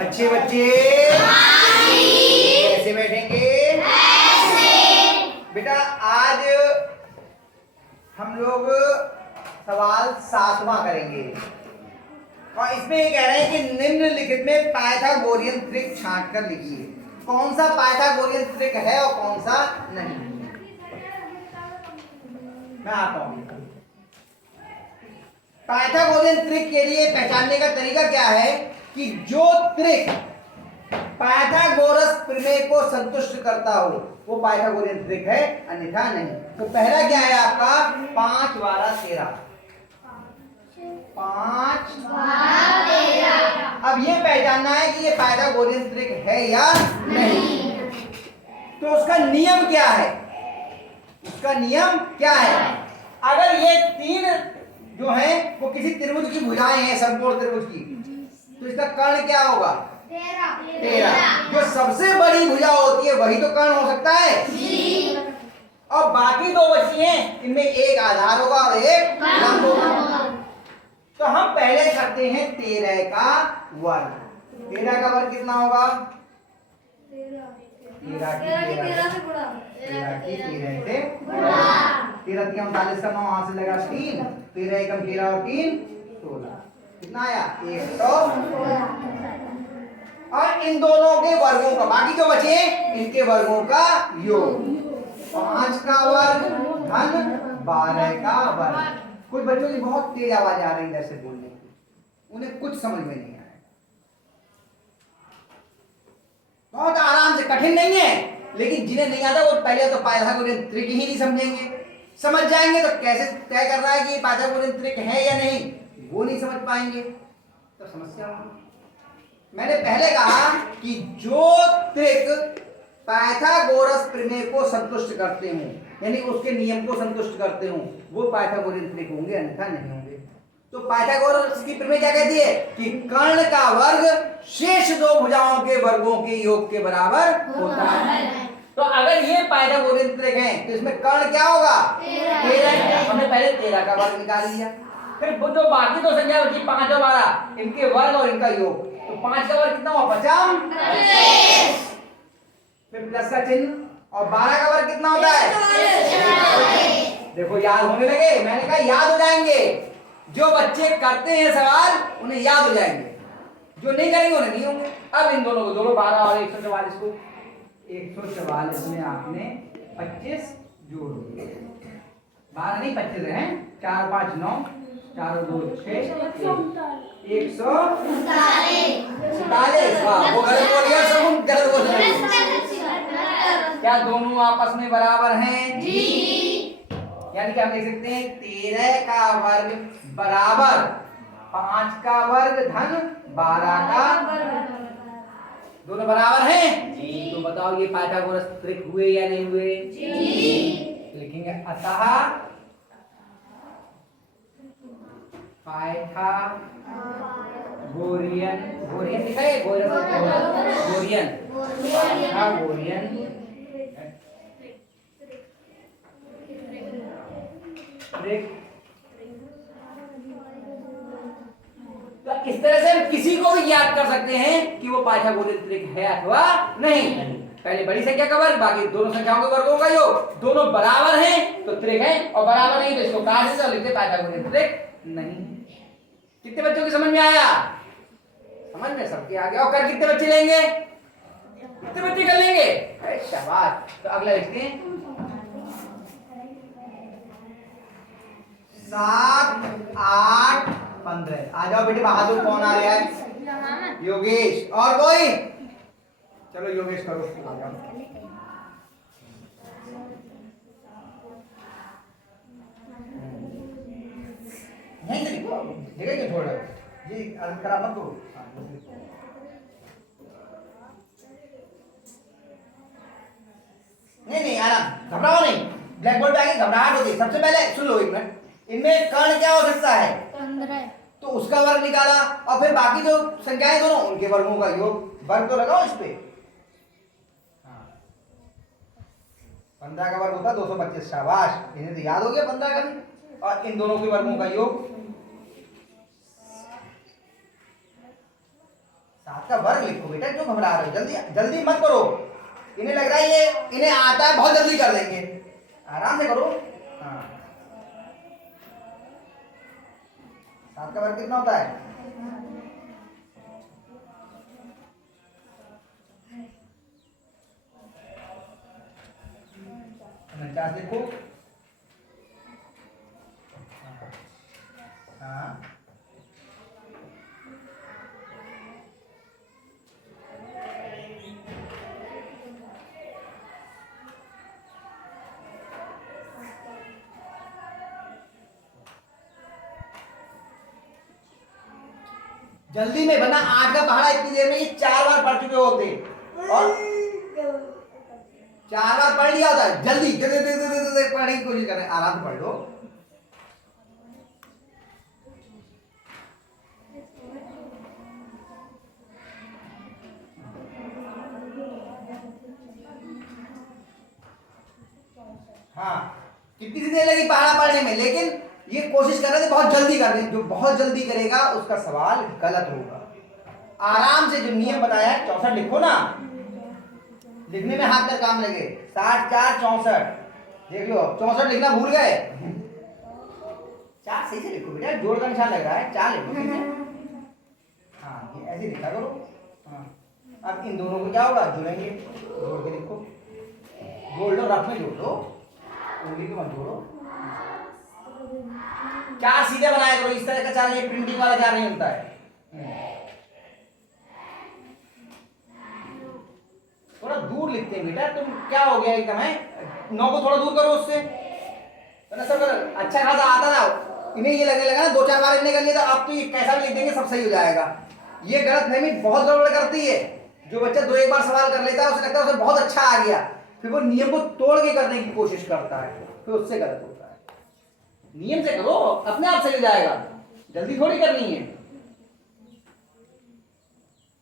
अच्छे बच्चे कैसे बैठेंगे? बेटा आज हम लोग सवाल 7वां करेंगे और इसमें ये कह रहे हैं कि निम्नलिखित में पाइथागोरियन त्रिक छांट कर लिखिए। कौन सा पाइथागोरियन त्रिक है और कौन सा नहीं। मैं आता हूं। पाइथागोरियन त्रिक के लिए पहचानने का तरीका क्या है कि जो त्रिक पाइथागोरस प्रमेय को संतुष्ट करता हो वो पाइथागोरियन त्रिक है, अन्यथा नहीं। तो पहला क्या है आपका 5 12 13। 5 12 13। अब ये पहचानना है कि ये पाइथागोरियन त्रिक है या नहीं। तो उसका नियम क्या है? उसका नियम क्या है? अगर ये तीन जो है वो किसी त्रिभुज की भुजाएं हैं, समकोण त्रिभुज की, तो इसका कर्ण क्या होगा? 13। जो सबसे बड़ी भुजा होती है वही तो कर्ण हो सकता है। और बाकी दो बची हैं, इनमें एक आधार होगा और एक लंब होगा। तो हम पहले करते हैं 13 का वर्ग। 13 का वर्ग कितना होगा? 13 से गुणा। 13 3 39 का 9 हाथ से लगा 3। 13 एकम 13 और 3 16। कितना आया? 116। और इन दोनों के वर्गों का, बाकी जो बचे इनके वर्गों का योग। 5 का वर्ग धन 12 का वर्ग। कुछ बच्चों की बहुत तेज आवाज आ रही है इधर से बोलने की, उन्हें कुछ समझ में नहीं आया। बहुत आराम से, कठिन नहीं है, लेकिन जिन्हें नहीं आता वो पहले तो पाइथागोरियन त्रिक ही नहीं समझेंगे। समझ जाएंगे तो कैसे तय कर रहा है कि पाइथागोरियन त्रिक है या नहीं, वो नहीं समझ पाएंगे तो समस्या होगी। मैंने पहले कहा कि जो त्रिक पाइथागोरस प्रमेय को संतुष्ट करते हों, यानी उसके नियम को संतुष्ट करते हों, वो पाइथागोरियन त्रिक होंगे, अन्यथा नहीं होंगे। तो पाइथागोरस की प्रमेय क्या कहती है कि कर्ण का वर्ग शेष दो भुजाओं के वर्गों के योग के बराबर होता है। तो अगर ये पाइथागोरियन त्रिक है तो इसमें कर्ण क्या होगा? 13। हमने पहले 13 का वर्ग निकाल लिया। फिर जो बाकी दो संख्या बची 5 और 12, इनके वर्ग और इनका योग। तो 5 का वर्ग कितना हुआ? 50। फिर प्लस का चिन्ह। और 12 का वर्ग कितना होता है? 40। देखो याद होने लगे। मैंने कहा याद हो जाएंगे। जो बच्चे करते हैं सवाल उन्हें याद हो जाएंगे, जो नहीं करेंगे उन्हें नहीं होंगे। अब इन दोनों को जोड़ो, 12 और 144 को। 144 में आपने 25 जोड़ दिए। 12 नहीं 25 है। 4 5 9, 4 2 6, 147। वाह, वो गलत बोल गया, सब गलत बोल रहे हैं। क्या दोनों आपस में बराबर हैं? जी। यानी कि हम देख सकते हैं 13 का वर्ग बराबर 5 का वर्ग धन 12 का वर्ग। दोनों बराबर हैं? जी। तो बताओ ये पाइथागोरस त्रिक हुए या नहीं हुए? जी। लिखेंगे अतः पाइथागोरियन, गोरियन लिखा है, गोरियन पाइथागोरियन त्रिक। तो इस तरह से हम किसी को भी याद कर सकते हैं कि वो पाइथागोरियन त्रिक है अथवा नहीं। पहले बड़ी संख्या का वर्ग, बाकी दोनों संख्याओं के वर्गों का योग। दोनों बराबर हैं तो त्रिक है, और बराबर नहीं तो इसको काट देते और लिखते पाइथागोरियन त्रिक नहीं। कितने बच्चों की समझ में आया? समझ में सबके आ गया। और कर कितने बच्चे लेंगे? कितने बच्चे कर लेंगे? शाबाश। तो अगला लिखते हैं 7 8 15। आ जाओ बेटे, बहादुर कौन आ रहा है? योगेश। और कोई? चलो योगेश करो। आ जाओ। नहीं तो लिखो, जगह क्यों छोड़ रहे हो जी? खराब मत करो। नहीं आराम, घबराओ नहीं। ब्लैक बोर्ड पे आके घबराहट होती है। सबसे पहले सुन लो एक मिनट, इनमें कर्ण क्या हो सकता है? 15। तो उसका वर्ग निकाला और फिर बाकी जो संख्याएं दोनों उनके वर्गों का योग। वर्ग तो लगाओ इस पे। 15 का वर्ग होता है 225। शाबाश, इन्हें तो याद हो गया 15 का भी। और इन दोनों के वर्गों का योग सात का वर्ग लिखो बेटा, क्यों घबरा रहे हो? जल्दी जल्दी मत करो, इन्हें लग रहा है ये इन्हें आता है, बहुत जल्दी कर देंगे, आराम से करो। हाँ, सात का वर्ग कितना होता है? 49 लिखो। हाँ, जल्दी में बना, 8 का पहाड़ा इतनी देर में ये 4 बार पढ़ चुके होते, और 4 बार पढ़ लिया होता है। जल्दी जल्दी जल्दी जल्दी पढ़ने की कोशिश कर रहे हैं, आराम से पढ़ लो। हाँ, कितनी सी देर लगी पहाड़ा पढ़ने में, लेकिन ये कोशिश कर रहे थे बहुत जल्दी करने। जो बहुत जल्दी करेगा उसका सवाल गलत होगा। आराम से जो नियम बताया है, 64 लिखो ना, लिखने में हाथ का काम लगे। 60 4 64, देख लो 64 लिखना भूल गए। 4 सही से लिखो बेटा, जोड़ का निशान लग रहा है, 4 लिखो ठीक है। हाँ, ये ऐसे लिखा करो। हाँ, अब इन दोनों को क्या होगा, जुड़ेंगे, जोड़ के लिखो, जोड़ लो, रफ में जोड़ लो, उंगली को मत जोड़ो। 4 सीधे बनाया करो, इस तरह का 4, ये प्रिंटिंग वाला 4 नहीं होता है। थोड़ा दूर लिखते हैं बेटा, तुम क्या हो गया एकदम है, 9 को थोड़ा दूर करो उससे, तो सब अच्छा खासा आता था। इन्हें ये लगने लगा ना 2-4 बार इन्हें कर लिया, तो अब तो ये कैसा भी लिख देंगे सब सही हो जाएगा। ये गलतफहमी बहुत गड़बड़ करती है। जो बच्चा 2-1 बार सवाल कर लेता है, उसे लगता है उसे बहुत अच्छा आ गया, फिर वो नियम को तोड़ के करने की कोशिश करता है, फिर उससे गलत होता है। नियम से करो, अपने आप सही हो जाएगा, जल्दी थोड़ी करनी है।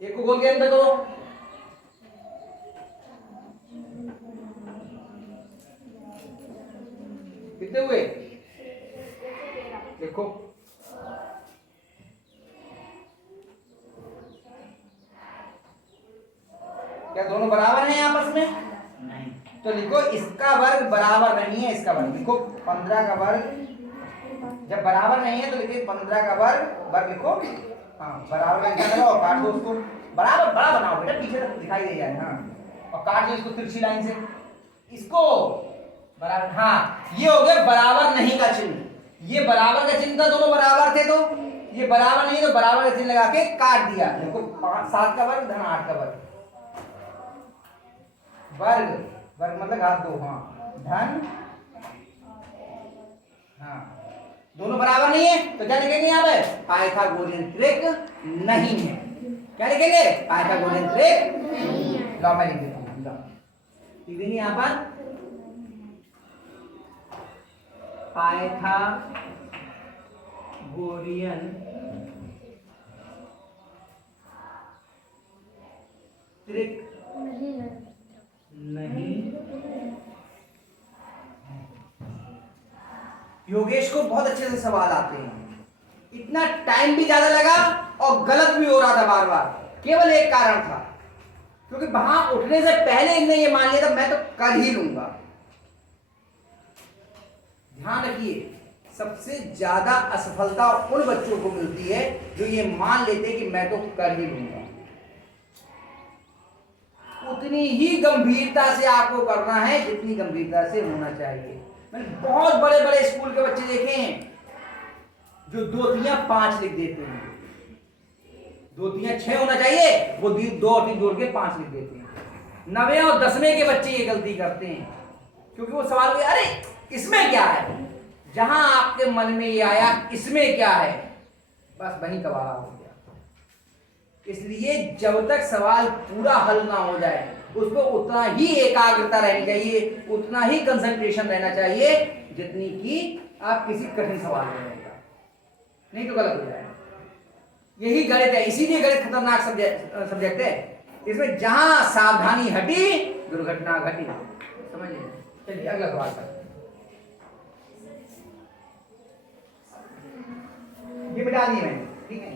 एक को गोल के अंदर करो, कितने हुए देखो, क्या दोनों बराबर हैं आपस में? नहीं, तो लिखो इसका वर्ग बराबर नहीं है इसका वर्ग, लिखो 15 का वर्ग, जब बराबर नहीं है तो लिखिए 15 का वर्ग, वर्ग लिखो। हाँ, बराबर का क्या करो, और काट दो उसको, बराबर बड़ा बनाओ बेटा, पीछे तक दिखाई दे जाए। हाँ, और काट दो इसको तिरछी लाइन से, इसको बराबर। हाँ, ये हो गया बराबर नहीं का चिन्ह, ये बराबर का चिन्ह था, दोनों बराबर थे, तो ये बराबर नहीं तो बराबर का चिन्ह लगा के काट दिया। देखो 7 का वर्ग धन 8 का वर्ग, वर्ग वर्ग मतलब घात 2, हाँ, धन, हाँ, दोनों बराबर नहीं है तो क्या लिखेंगे यहाँ पे, पाइथागोरियन त्रिक नहीं है। क्या लिखेंगे, पाइथागोरियन त्रिक। लो मैं लिख देता हूँ, लिख देंगे यहाँ पर पाइथागोरियन त्रिक नहीं। योगेश को बहुत अच्छे से सवाल आते हैं, इतना टाइम भी ज्यादा लगा और गलत भी हो रहा था बार बार, केवल एक कारण था, क्योंकि वहां उठने से पहले इन्हें ये मान लिया था मैं तो कर ही लूंगा। ध्यान रखिए, सबसे ज्यादा असफलता उन बच्चों को मिलती है जो ये मान लेते हैं कि मैं तो कर ही लूंगा। उतनी ही गंभीरता से आपको करना है जितनी गंभीरता से होना चाहिए। मैंने बहुत बड़े बड़े स्कूल के बच्चे देखे हैं जो 2 3 5 लिख देते हैं, 2 3 6 होना चाहिए, वो 2 और 3 जोड़ के 5 लिख देते हैं। 9वें और 10वें के बच्चे ये गलती करते हैं, क्योंकि वो सवाल हुए अरे इसमें क्या है, जहां आपके मन में ये आया इसमें क्या है, बस वहीं कबाड़ा हो गया। इसलिए जब तक सवाल पूरा हल ना हो जाए उस पर उतना ही एकाग्रता रहनी चाहिए, उतना ही कंसंट्रेशन रहना चाहिए जितनी कि आप किसी कठिन सवाल में रहेगा, नहीं तो गलत हो जाएगा। यही गणित है, इसीलिए गणित खतरनाक सब्जेक्ट है। इसमें जहां सावधानी हटी दुर्घटना घटी, समझिए। चलिए अगला सवाल कर, ये बिठा दिए मैंने, ठीक है।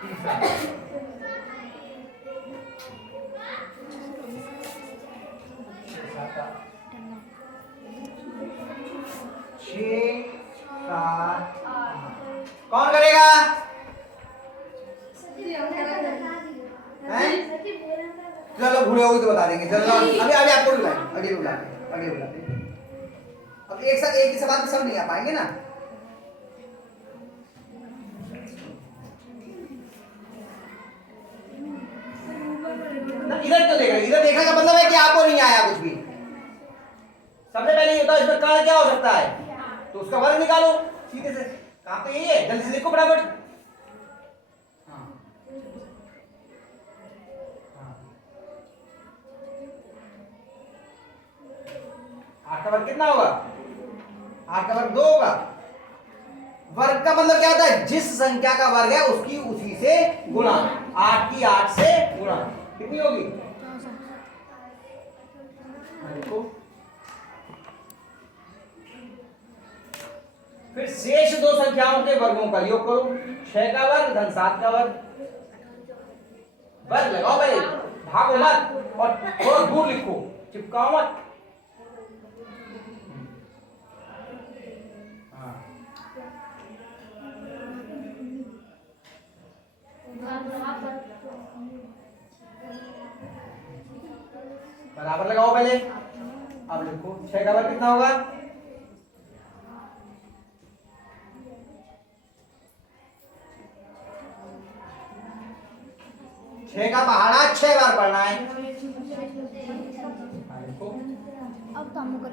तीसरा, छः सात, कौन करेगा? हैं? चलो भूले होगी तो बता देंगे। चलो अभी अभी आपको बुलाएंगे, आगे बुलाते, आगे बुलाते। अब एक साथ एक ही सवाल में सब नहीं आ पाएंगे ना। इधर तो देखा, इधर देखने का मतलब है कि आपको नहीं आया कुछ भी। सबसे पहले ये बताओ इसमें कर्ण क्या हो सकता है, तो उसका वर्ग निकालो सीधे से। काम तो यही है, जल्दी से लिखो फटाफट। हाँ हाँ, 8 का वर्ग कितना होगा? 8 का वर्ग 2 होगा। वर्ग का मतलब क्या होता है? जिस संख्या का वर्ग है उसकी उसी से गुणा। 8 की 8 से गुणा कितनी होगी? देखो फिर शेष दो संख्याओं के वर्गों का योग करो। 6 का वर्ग धन 7 का वर्ग। वर्ग लगाओ भाई, भागो मत और थोड़ा दूर लिखो, चिपकाओ मत। बराबर लगाओ पहले। अब लिखो 6 का वर्ग कितना होगा? 6 का पहाड़ा 6 बार पढ़ना है। अब काम कर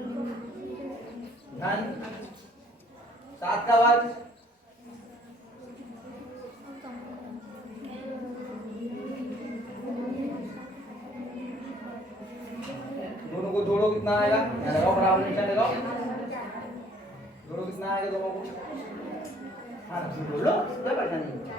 धन 7 का वर्ग, दोनों को जोड़ो कितना आएगा? यहाँ लगाओ, बराबर निशान लगाओ। जोड़ो कितना आएगा दोनों को? हाँ जोड़ लो, क्या परेशानी है?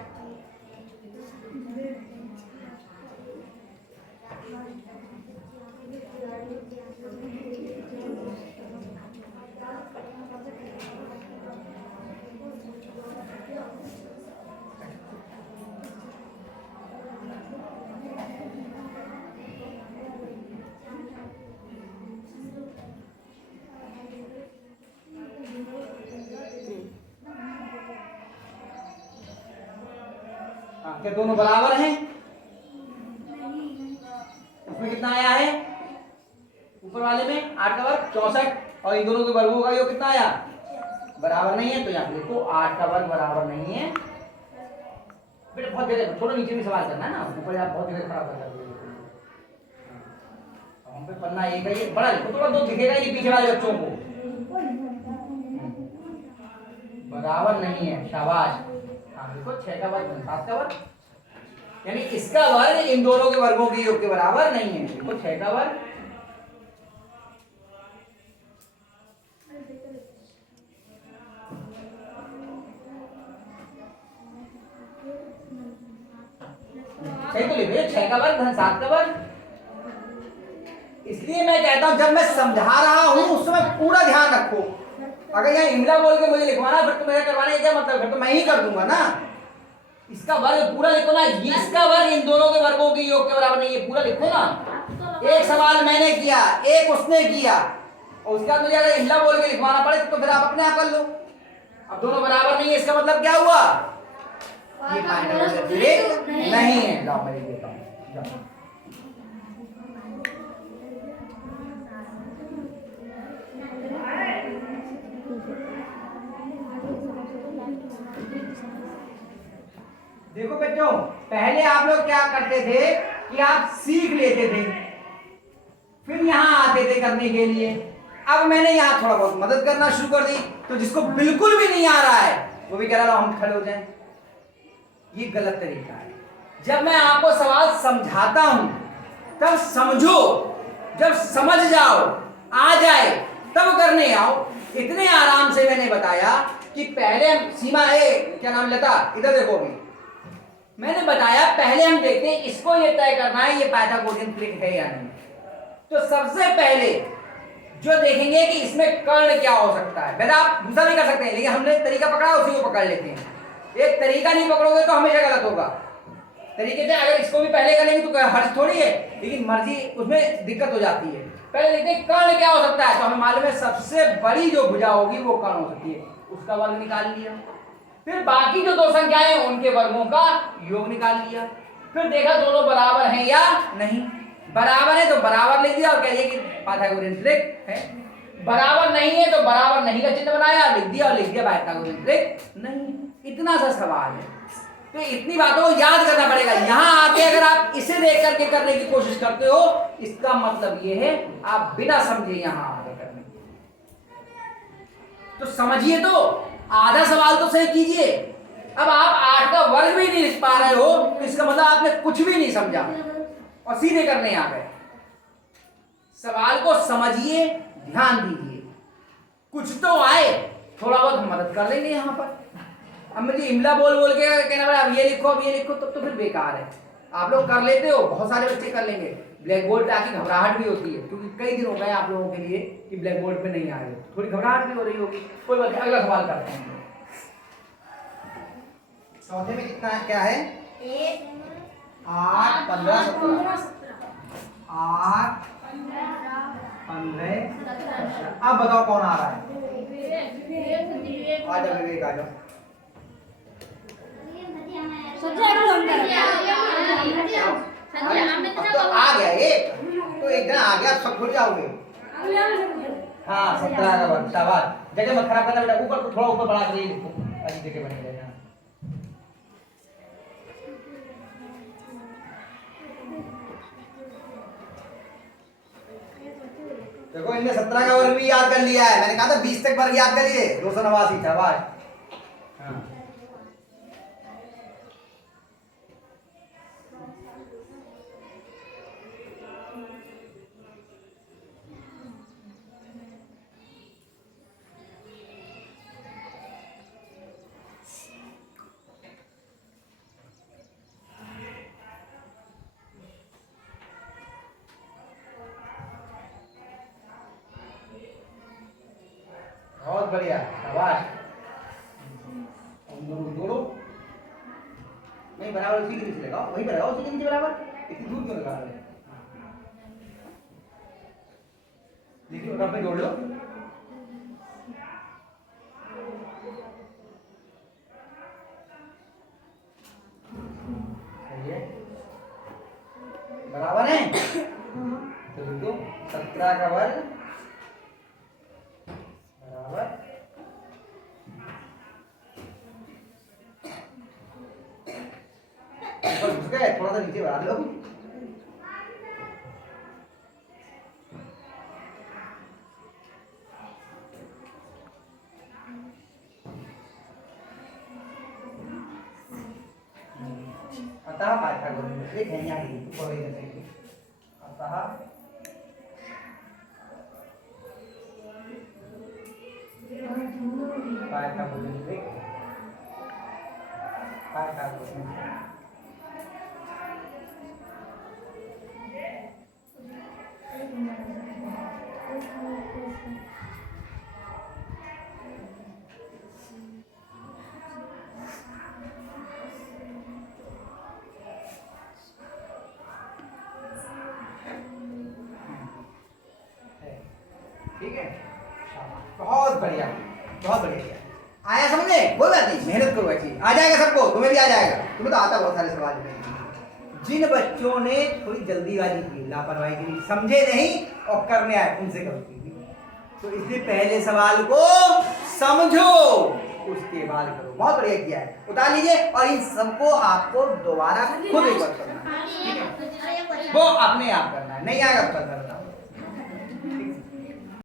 क्या दोनों बराबर हैं? उसमें कितना आया है? ऊपर वाले में 8 का वर्ग 64 और इन दोनों के वर्गों का योग कितना आया? बराबर नहीं है, तो यहाँ पे देखो 8 का वर्ग बराबर नहीं है। बेटा बहुत जगह थोड़ा नीचे भी सवाल करना है ना, ऊपर आप बहुत जगह खराब कर रहे हो। हम पे पन्ना एक है, बड़ा लिखो, थोड़ा दो दिखेगा ही पीछे वाले बच्चों को। बराबर नहीं है, शाबाश। हाँ देखो 6 का वर्ग 7 का वर्ग, यानी इसका वर्ग इन दोनों के वर्गों के योग के बराबर नहीं है। देखो 6 का वर्ग सही तो लिख रहे हो, 6 का वर्ग धन 7 का वर्ग। इसलिए मैं कहता हूं जब मैं समझा रहा हूं उस समय पूरा ध्यान रखो। अगर यहाँ इमला बोल के मुझे लिखवाना फिर तो मेरा करवाने का क्या मतलब? फिर तो मैं ही कर दूंगा ना। इसका वर्ग पूरा लिखो ना, इसका वर्ग इन दोनों के वर्गों के योग के बराबर नहीं है, पूरा लिखो ना। एक सवाल मैंने किया, एक उसने किया, और उसके बाद मुझे अगर इमला बोल के लिखवाना पड़े तो फिर आप अपने आप कर लो। अब दोनों बराबर नहीं है, इसका मतलब क्या हुआ? ये पाइथागोरस नहीं है। जाओ मैं लिख देता हूं, जाओ। देखो बच्चों, पहले आप लोग क्या करते थे कि आप सीख लेते थे, फिर यहाँ आते थे करने के लिए। अब मैंने यहाँ थोड़ा बहुत मदद करना शुरू कर दी, तो जिसको बिल्कुल भी नहीं आ रहा है वो भी कह रहा है हम खड़े हो जाएं। ये गलत तरीका है। जब मैं आपको सवाल समझाता हूं तब समझो, जब समझ जाओ आ जाए तब करने आओ। इतने आराम से मैंने बताया कि पहले सीमा है, क्या नाम लेता, इधर देखो अभी मैंने बताया पहले हम देखते हैं इसको ये तय करना है ये पाइथागोरियन त्रिक है या नहीं। तो सबसे पहले जो देखेंगे कि इसमें कर्ण क्या हो सकता है। वैसे आप दूसरा भी कर सकते हैं, लेकिन हमने तरीका पकड़ा उसी को पकड़ लेते हैं। एक तरीका नहीं पकड़ोगे तो हमेशा गलत होगा। तरीके से अगर इसको भी पहले करेंगे तो हर्ज थोड़ी है, लेकिन मर्जी उसमें दिक्कत हो जाती है। पहले देखते हैं कर्ण क्या हो सकता है, तो हमें मालूम है सबसे बड़ी जो भुजा होगी वो कर्ण हो सकती है, उसका वर्ग निकाल लिया। फिर बाकी जो दो संख्याएं हैं उनके वर्गों का योग निकाल लिया। फिर देखा दोनों बराबर हैं या नहीं, बराबर है तो बराबर लिख दिया और कह दिया कि पाइथागोरियन त्रिक है। बराबर नहीं है तो बराबर नहीं का चिन्ह बनाया, लिख दिया और लिख दिया पाइथागोरियन त्रिक नहीं। इतना सा सवाल है, तो इतनी बातों को याद करना पड़ेगा। यहां आके अगर आप इसे देख करके करने की कोशिश करते हो, इसका मतलब ये है आप बिना समझे यहां आगे करने, तो समझिए तो आधा सवाल तो सही कीजिए। अब आप 8 का वर्ग भी नहीं लिख पा रहे हो तो इसका मतलब आपने कुछ भी नहीं समझा और सीधे करने आ गए। सवाल को समझिए, ध्यान दीजिए, कुछ तो आए, थोड़ा बहुत मदद कर लेंगे यहां पर। अब मुझे इमला बोल बोल के कहना पड़ा अब ये लिखो अब ये लिखो, तब तो फिर बेकार है। आप लोग कर लेते हो, बहुत सारे बच्चे कर लेंगे। ब्लैक बोर्ड पे आके घबराहट भी होती है, क्योंकि कई दिन हो गए आप लोगों के लिए कि ब्लैक बोर्ड पे नहीं आए, थोड़ी घबराहट भी हो रही होगी। कोई बात नहीं, अगला सवाल करते हैं। चौथे में कितना है, क्या है? 8 15 17 8 15 17। अब बताओ कौन आ रहा है? आ जाओ विवेक, आ जाओ। तो आ गया एक, तो एक दिन आ गया, सब भूल जाओगे। हाँ 17 का वर्ग, शाबाश। जगह मत खराब करना बेटा, ऊपर थोड़ा ऊपर बढ़ा के लिखो, अच्छी जगह बनेगा। देखो इनने 17 का वर्ग भी याद कर लिया है, मैंने कहा था 20 तक वर्ग याद करिए, 289। शाबाश। हाँ बहुत बढ़िया, शाबाश। जोड़ो नहीं, बराबर उसी के नीचे लगाओ, वहीं पर लगाओ, उसी के नीचे बराबर। इतनी दूर क्यों लगा रहे हो? देखिए उधर पे जोड़ लो। बराबर है, तो देखो 17 का वर्ग बराबर घुस गए, थोड़ा सा नीचे बढ़ा दो। अतः पाइथागोरस एक है यहाँ की पढ़े जाते, अतः पाइथागोरस एक पाइथागोरस ठीक है, बहुत बढ़िया, बहुत बढ़िया। आया समझे? कोई बात नहीं, मेहनत करो, ऐसी आ जाएगा सबको, तुम्हें भी आ जाएगा, तुम्हें तो आता बहुत सारे सवाल। जिन बच्चों ने थोड़ी जल्दीबाजी की, लापरवाही की, समझे नहीं और करने आए, उनसे गलती हुई। तो इसलिए पहले सवाल को समझो, उसके बाद करो। बहुत बढ़िया किया है, उतार लीजिए। और इन सबको आपको दोबारा खुद एक बार करना है, ठीक है? वो अपने आप करना है, नहीं आएगा तो